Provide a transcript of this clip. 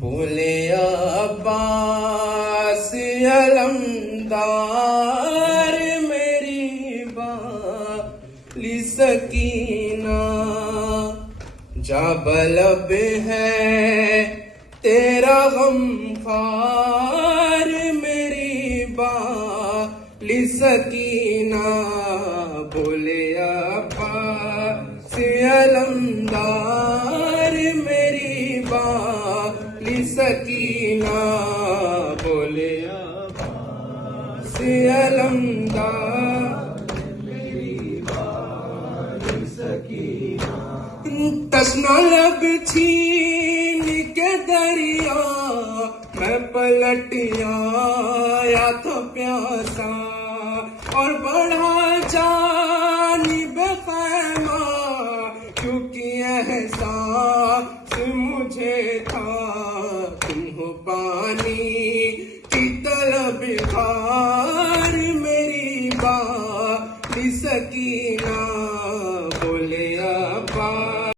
بولے عباس علمدار میری بالی سکینہ، جب لب ہے تیرا غم خوار میری بالی سکینہ، بولے عباس علمدار میری بالی سکینہ، بولے عباس علمدار میری بالی سکینہ، تشنا لب چھین کے دریا میں پلٹیا یا تو پیاسا، اور بڑھا جانب خیمہ کیونکہ احساس مجھے تھا، تم ہو پانی کی طلب خار میری بالی سکینہ، بولے